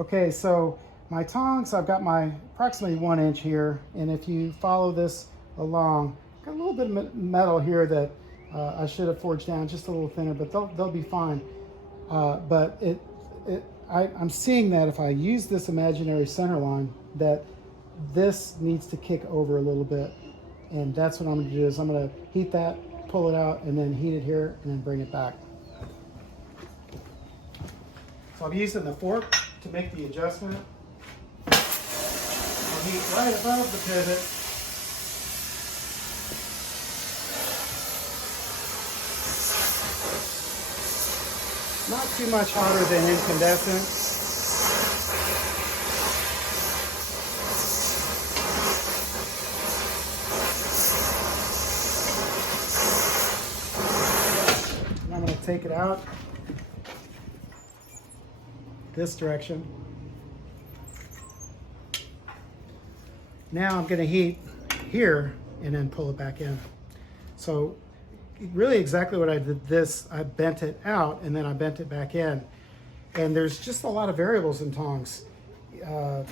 Okay, so my tongs, I've got my approximately 1 inch here, and if you follow this along, got a little bit of metal here that I should have forged down just a little thinner, but they'll be fine. But I'm seeing that if I use this imaginary center line, that this needs to kick over a little bit, and that's what I'm going to do. Is I'm going to heat that, pull it out, and then heat it here, and then bring it back. So I'm using the fork to make the adjustment. I'll heat right above the pivot. Not too much hotter than incandescent. And I'm going to take it out this direction. Now I'm going to heat here and then pull it back in. So really exactly what I did this, I bent it out and then I bent it back in. And there's just a lot of variables in tongs. You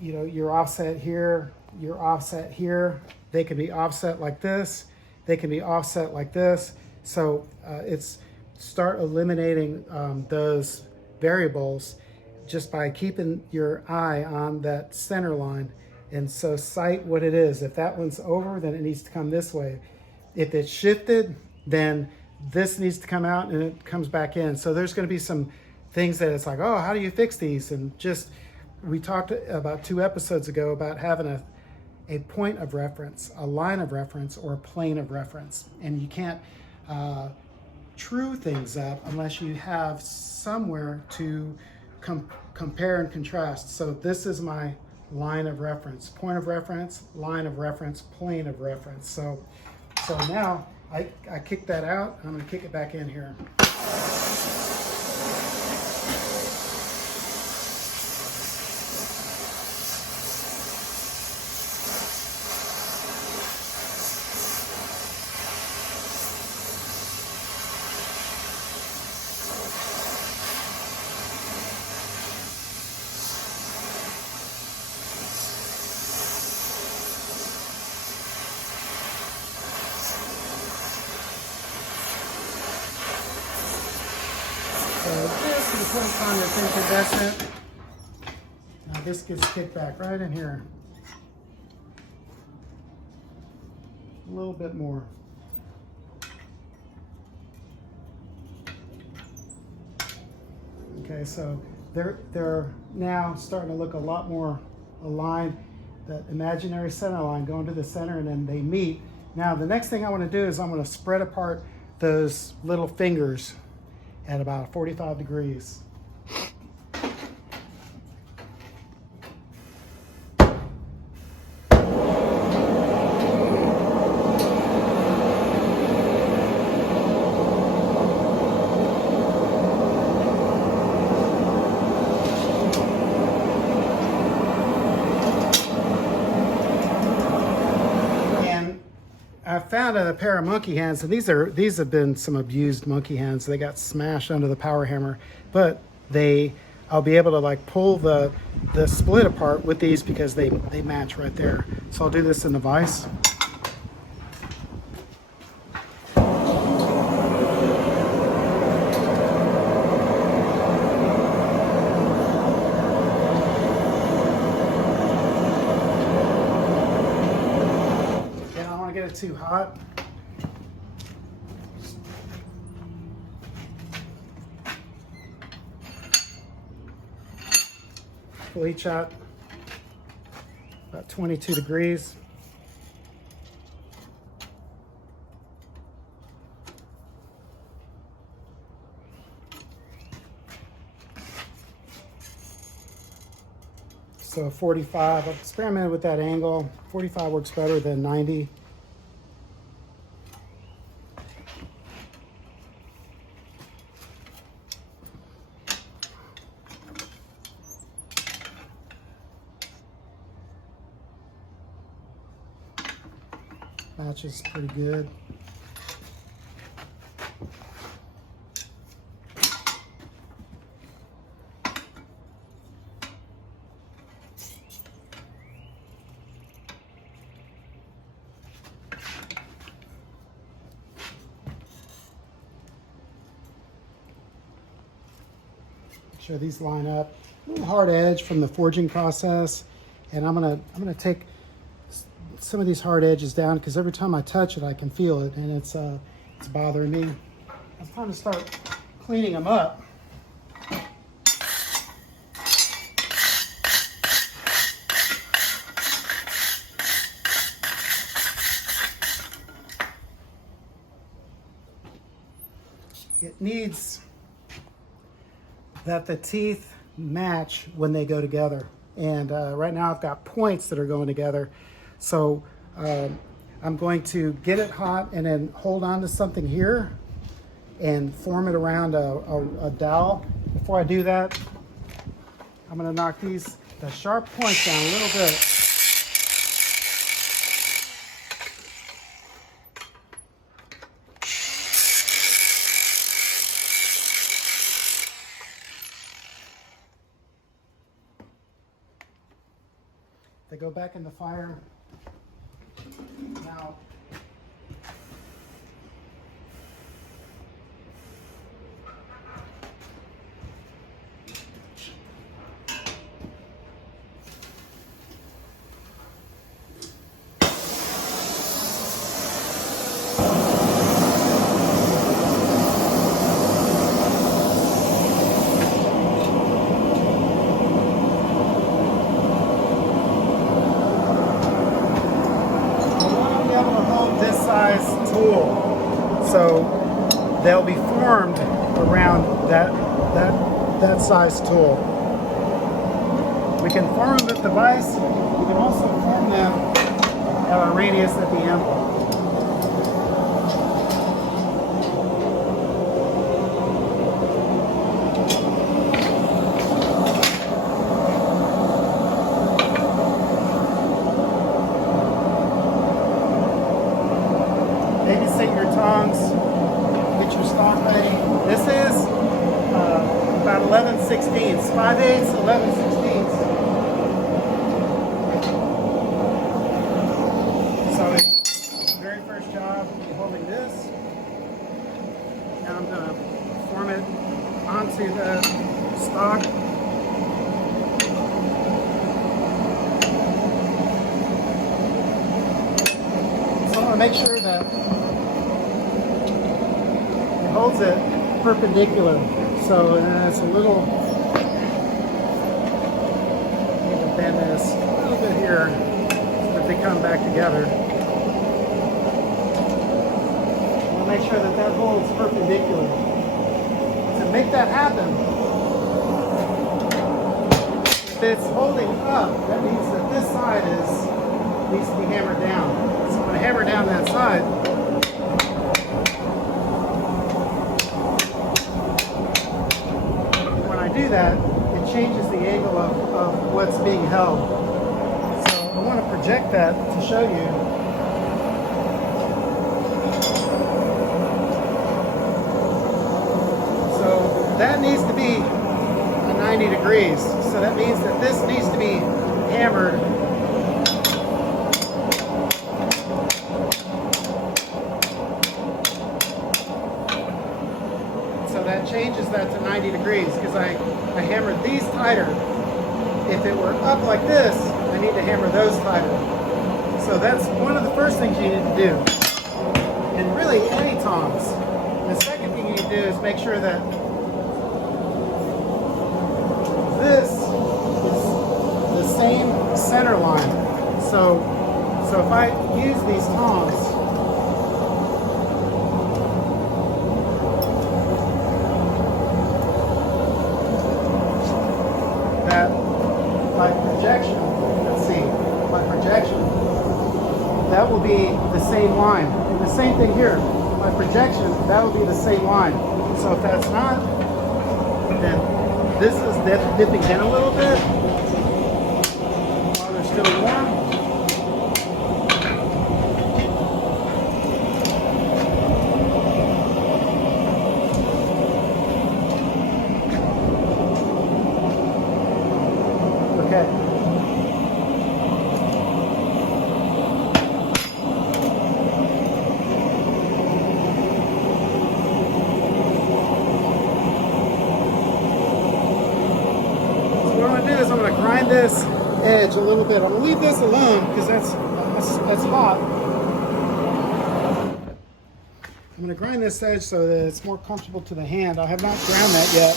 know, your offset here, your offset here. They can be offset like this. They can be offset like this. So it's start eliminating those variables just by keeping your eye on that center line. And so sight what it is. If that one's over, then it needs to come this way. If it's shifted, then this needs to come out and it comes back in. So there's going to be some things that it's like, oh, how do you fix these? And just, we talked about 2 episodes ago about having a point of reference, a line of reference, or a plane of reference. And you can't true things up unless you have somewhere to compare and contrast. So this is my line of reference, point of reference, line of reference, plane of reference. So now I kick that out. I'm going to kick it back in here. This is the point on this incandescent. Now this gets kicked back right in here. A little bit more. Okay, so they're now starting to look a lot more aligned. That imaginary center line going to the center and then they meet. Now the next thing I want to do is I'm going to spread apart those little fingers at about 45 degrees. I found a pair of monkey hands, and these have been some abused monkey hands. They got smashed under the power hammer, but I'll be able to like pull the split apart with these because they match right there. So I'll do this in the vise. Too hot. We'll each out about 22 degrees. So 45, I've experimented with that angle. 45 works better than 90. Matches pretty good. sure these line up. A little hard edge from the forging process, and I'm gonna take some of these hard edges down because every time I touch it, I can feel it, and it's bothering me. It's time to start cleaning them up. It needs that the teeth match when they go together. And right now I've got points that are going together. So I'm going to get it hot and then hold on to something here and form it around a dowel. Before I do that, I'm going to knock the sharp points down a little bit. They go back in the fire. Now, so they'll be formed around that size tool. We can form them at the vise. We can also form them at a radius at the anvil. Babysit your tongs, get your stock ready. This is about 11/16, 5/8, 11/16. So very first job, holding this. Now I'm going to form it onto the stock. So I want to make sure that holds it perpendicular, so it's a little, need to bend this a little bit here so that they come back together. We'll make sure that that holds perpendicular. To make that happen, if it's holding up, that means that this side needs to be hammered down. So I'm going to hammer down that side. Do that, it changes the angle of what's being held. So I want to project that to show you. So that needs to be 90 degrees. So that means that this needs to be hammered . That changes that to 90 degrees because I hammered these tighter. If it were up like this, I need to hammer those tighter. So that's one of the first things you need to do. And really any tongs. The second thing you need to do is make sure that this is the same center line. So if I use these tongs, my projection, let's see, my projection, that will be the same line. And the same thing here, my projection, that will be the same line. So if that's not, then this is dipping in a little bit while they're still warm. this edge a little bit. I'm gonna leave this alone because that's hot. I'm gonna grind this edge so that it's more comfortable to the hand. I have not ground that yet.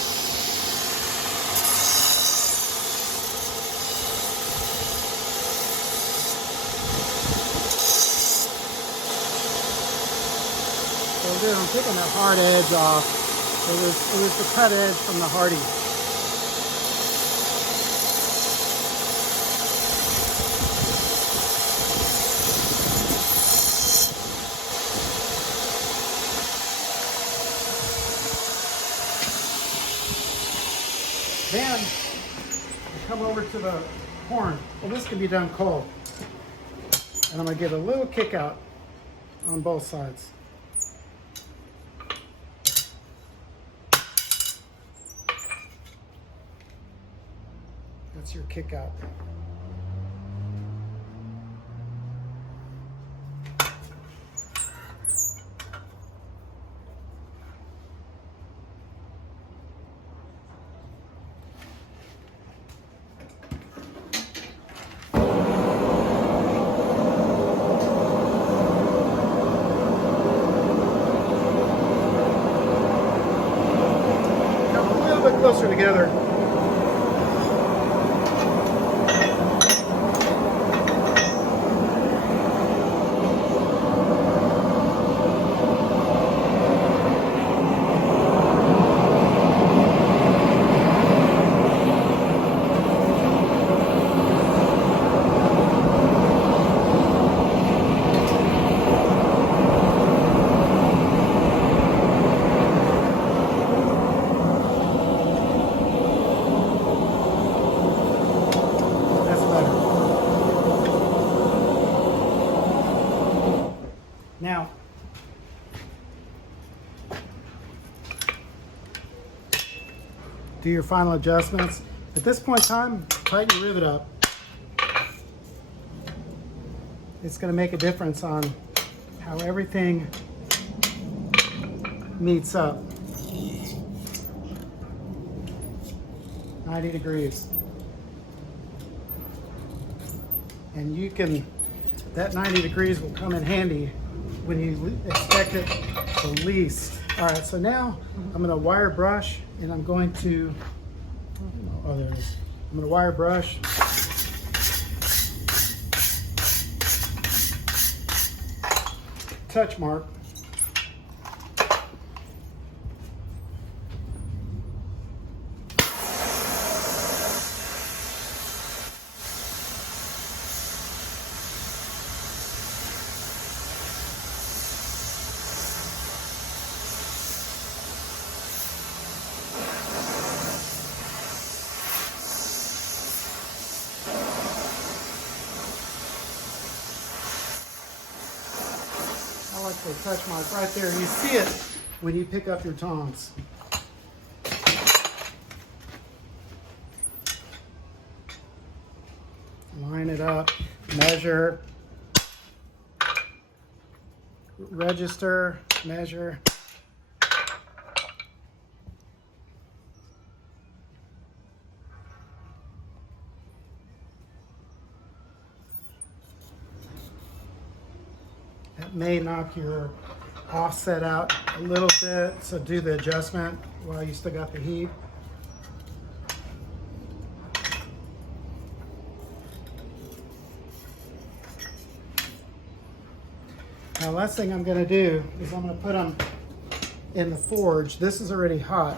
So I'm taking that hard edge off. It was the cut edge from the Hardy. Then I come over to the horn. Well, this can be done cold. And I'm going to give a little kick out on both sides. That's your kick out. Closer together. Now, do your final adjustments. At this point in time, tighten your rivet up. It's going to make a difference on how everything meets up. 90 degrees. And you can, that 90 degrees will come in handy when you expect it the least. All right, so now I'm going to wire brush, and I'm going to, oh, there it is. I'm going to wire brush. Touch mark. I like the touch mark right there. You see it when you pick up your tongs. Line it up, measure, register, measure. That may knock your offset out a little bit, so do the adjustment while you still got the heat. Now, last thing I'm going to do is I'm going to put them in the forge. This is already hot.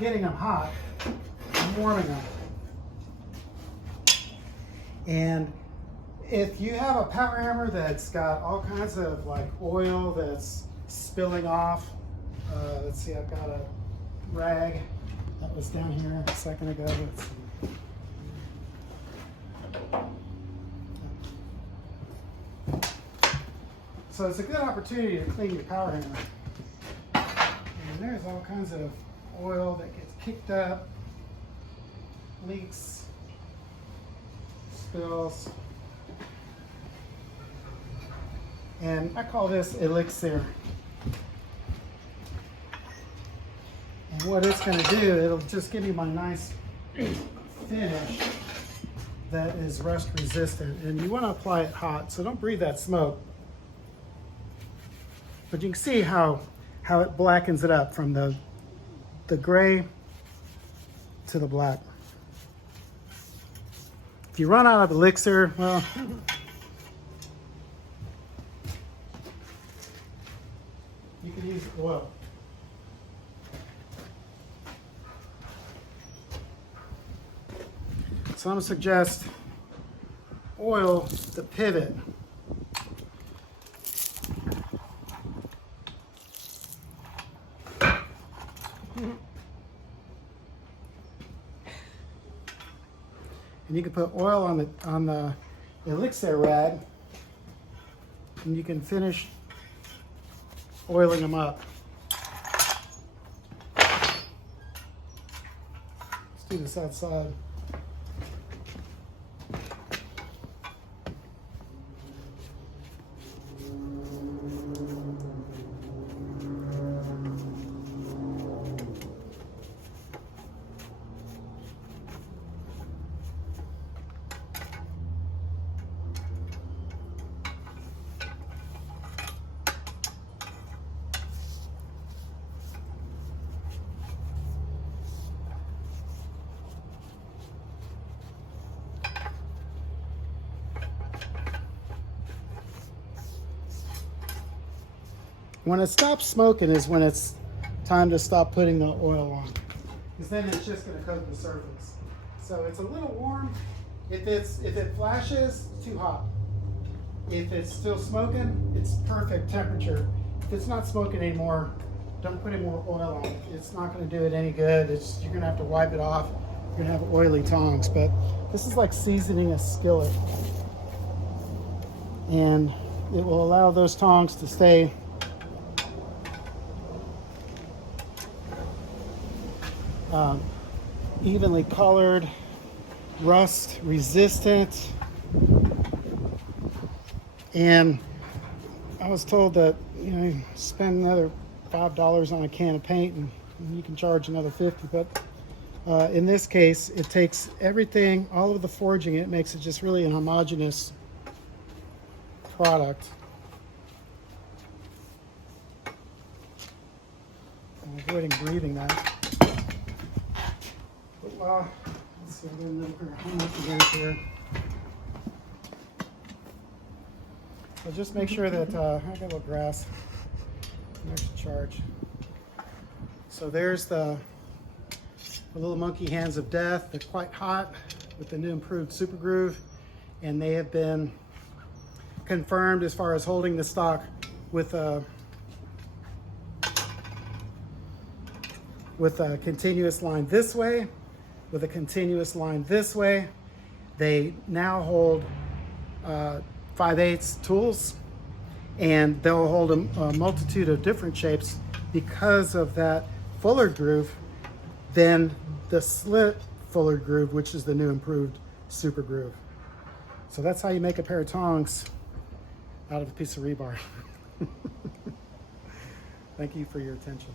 Getting them hot, I'm warming them. And if you have a power hammer that's got all kinds of like oil that's spilling off, let's see, I've got a rag that was down here a second ago. Let's see. So it's a good opportunity to clean your power hammer. And there's all kinds of oil that gets kicked up, leaks, spills. And I call this ELIXIR. And what it's going to do, it'll just give me my nice finish that is rust resistant. And you want to apply it hot, so don't breathe that smoke. But you can see how it blackens it up from the gray to the black. If you run out of ELIXIR, well, you can use oil. So I'm going to suggest oil the pivot. And you can put oil on the ELIXIR rag, and you can finish oiling them up. Let's do this outside. When it stops smoking is when it's time to stop putting the oil on, because then it's just going to coat the surface. So it's a little warm. If it flashes, too hot. If it's still smoking, it's perfect temperature. If it's not smoking anymore, don't put any more oil on it. It's not going to do it any good. You're going to have to wipe it off. You're going to have oily tongs. But this is like seasoning a skillet, and it will allow those tongs to stay evenly colored, rust resistant. And I was told that, you know, you spend another $5 on a can of paint and you can charge another $50. But in this case, it takes everything, all of the forging, it makes it just really an homogeneous product. I'm avoiding breathing that. Let's see, I'm getting a little bit of homework again here. So just make sure that I got a little grass. There's the charge. So there's the little monkey hands of death. They're quite hot with the new improved super groove, and they have been confirmed as far as holding the stock with a continuous line this way, with a continuous line this way. They now hold 5/8 tools, and they'll hold a multitude of different shapes because of that fuller groove than the slit fuller groove, which is the new improved super groove. So that's how you make a pair of tongs out of a piece of rebar. Thank you for your attention.